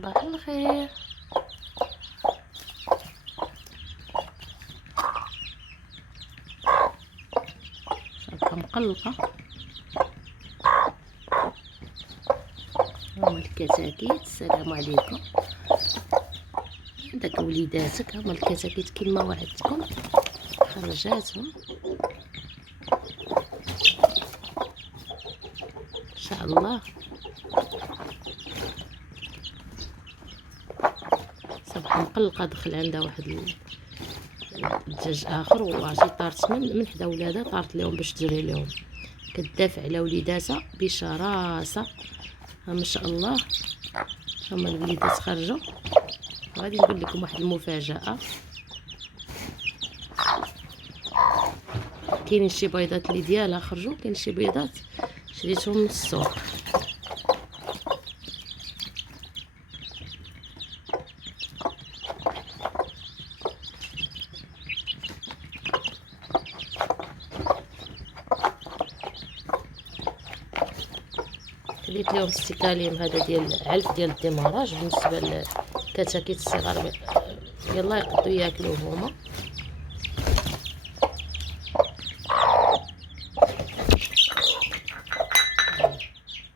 صباح الخير. صباح مقلقة. هما الكتاكيت. السلام عليكم. عندك وليداتك هما الكتاكيت كما وعدتكم، خرجاتهم ان شاء الله. صباح مقلقة. دخل عندها واحد الدجاج اخر وعرفتي طارت من حدا ولادها، طارت لهم باش تجري لهم، كتدافع على وليداتها بشراسة. ها ما شاء الله. هما الوليدات خرجوا. غادي نقول لكم واحد المفاجأة. كاينين شي بيضات اللي ديالها خرجوا، كاين شي بيضات شريتهم من السوق. خديت لهم السكاليم هذا ديال علف ديال الديماراج بالنسبه للكتاكيت الصغار، يلا يقدروا ياكلوه هما.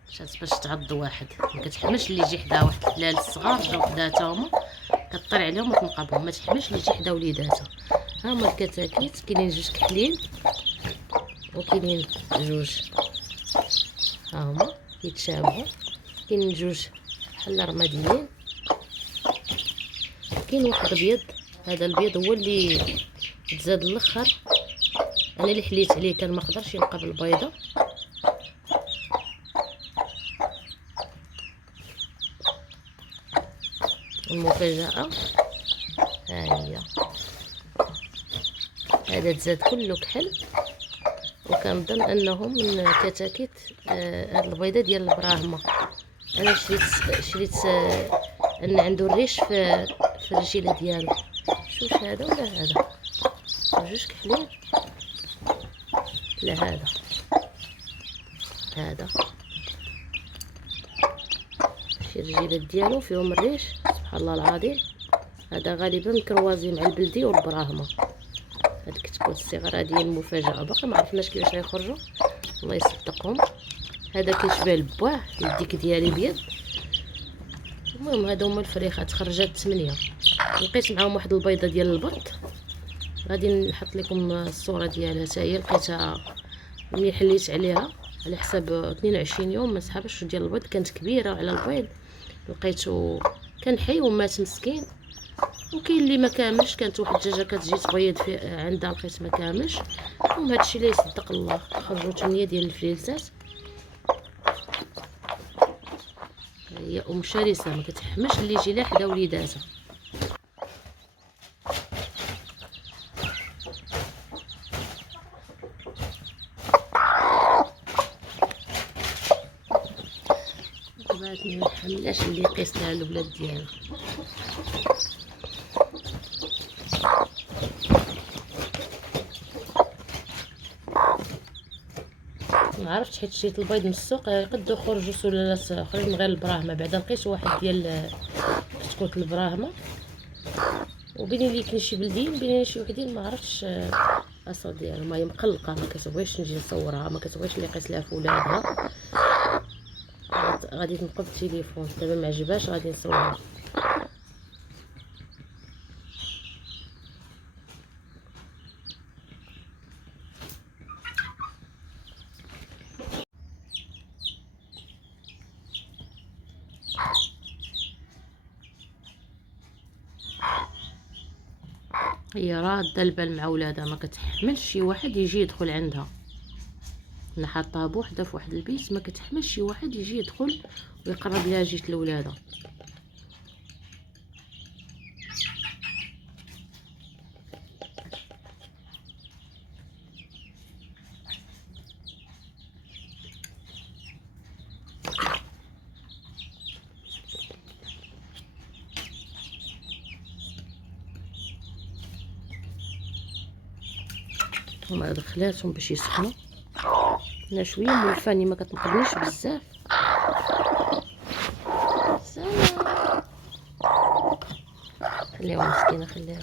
مشات باش تعض واحد، ما كتحملش اللي يجي حدا واحد الحلال الصغار جاو حداتها هما، كطير عليهم وتنقبهم، ما تحملش اللي يجي حدا وليداتها. ها هما الكتاكيت، كاينين جوج كحلين وكاينين جوج ها هما يتشابهوا، كاينين جوج بحال رماديين، كاين واحد ابيض. هذا البيض هو اللي تزاد الاخر، انا اللي حليت عليه كان ما قدرش ينقب البيضه. المفاجاه ها هي، هذا تزاد كله كحل، وكنظن انهم من كتاكيت هاد البيضه ديال البراهمه. انا شريت ان عنده الريش في الرجيله ديالو. شوش هذا ولا هذا؟ جوج كحلين. لا هذا شي الرجيلات ديالو فيهم الريش، سبحان الله العظيم. هذا غالبا مكروازي مع البلدي والبراهمه. هاد الكتكوت الصغار هذه المفاجاه، باقي ما عرفناش كيفاش غيخرجوا، الله يصدقهم. هذا كيشبه البواه، الديك ديالي بيض. المهم هادو هما الفريخات، خرجت 8. لقيت معاهم واحد البيضه ديال البط، غادي نحط لكم الصوره ديالها حتى هي. لقيتها ملي حليت عليها على حساب 22 يوم ما سحبش ديال البيض، كانت كبيره على البيض. لقيته كان حي ومات مسكين، وكاين اللي ما كاملش. كانت واحد الدجاجه كتجي تبيض في عندها، لقيت ما كاملش. المهم هادشي اللي يصدق الله، خرجوا 8 ديال الفليلتات. هي ام شرسه، ما كتحملش اللي يجي لها حدا وليداتها. بعدني ما نحملهاش اللي يقيس لها الولاد ديالها. ما عرفتش حيت شريت البيض من السوق، يقدروا يخرجوا سلالات اخرين غير البراهمه. بعدا لقيت واحد ديال كتكوت البراهمه، وبين لي كاين شي بلديين، بين شي وحدين ما عرفتش الاصل ديالهم. هي مقلقه، ما كتبغيش نجي نصورها، ما كتبغيش اللي يقيس لها في ولادها. غادي تنقب التليفون دابا، ما عجبهاش غادي نصورها. هي راده البال مع ولادها، ما كتحملش شي واحد يجي يدخل عندها. انا حاطاها بوحدها في واحد البيت، ما كتحملش شي واحد يجي يدخل ويقرب لها جيت لولادها. هما دخلاتهم باش يسخنوا. انا شويه مولفاني، ما كتنقبنيش بزاف. سلام. خليها مسكينه، خليها.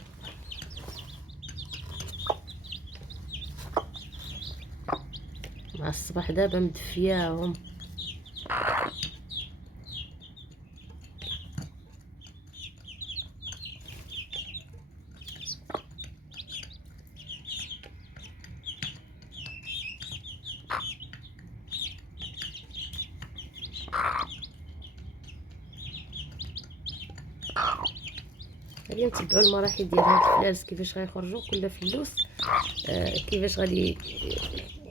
مع الصباح دابا مدفياهم. غادي نتبعوا المراحل ديال هاد الفلاس كيفاش غيخرجوا كل فلوس. كيفاش غادي،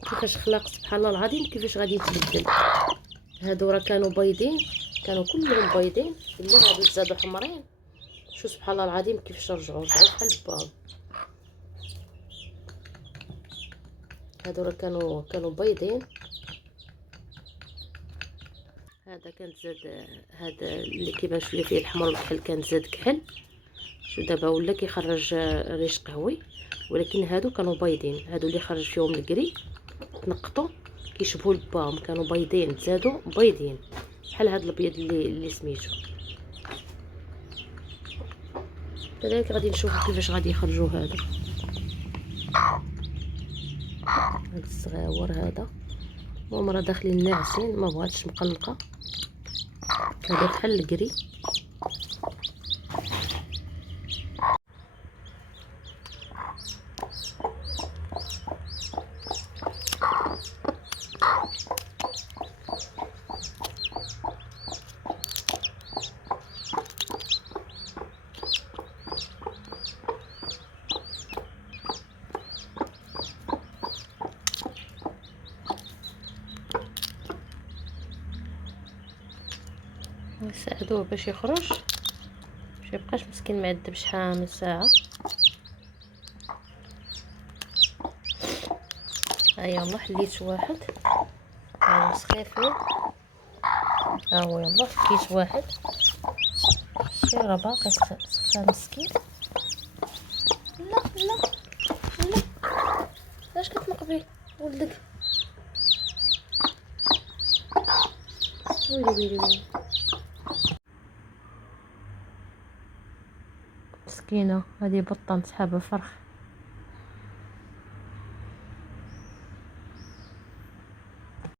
كيفاش خلق سبحان الله العظيم، كيفاش غادي يتبدل. هادو راه كانوا بيضين، كانوا كلهم بيضين، اللي هادو زادوا حمرين. شو سبحان الله العظيم كيفاش رجعوا بحال باهم. هادو راه كانوا بيضين. هذا كانت زاد، هذا اللي كيبان شويه فيه الحمر والكحل كان زاد كحل. شو دابا ولا كيخرج ريش قهوي، ولكن هادو كانوا بيضين. هادو اللي خرج فيهم الكري تنقطوا كيشبهوا لباهم، كانوا بيضين زادوا بيضين بحال هاد الابيض اللي سميتو. كذلك غادي نشوفوا كيفاش غادي يخرجوا هادو. هاد الصغاور هذا هما راه داخلين ناعسين، ما بغاتش مقلقه. هذا بحال الكري. نساعدوه باش يخرج، باش ميبقاش مسكين معذب شحال من ساعه. ها يلا حليت واحد، ها سخيفين. ها هو يلا حكيت واحد. شي راه باقي سخان مسكين. لا لا لا، علاش كتنقبي ولدك؟ ويلي ويلي ويلي مسكينه، هذه بطه مسحابه فرخ.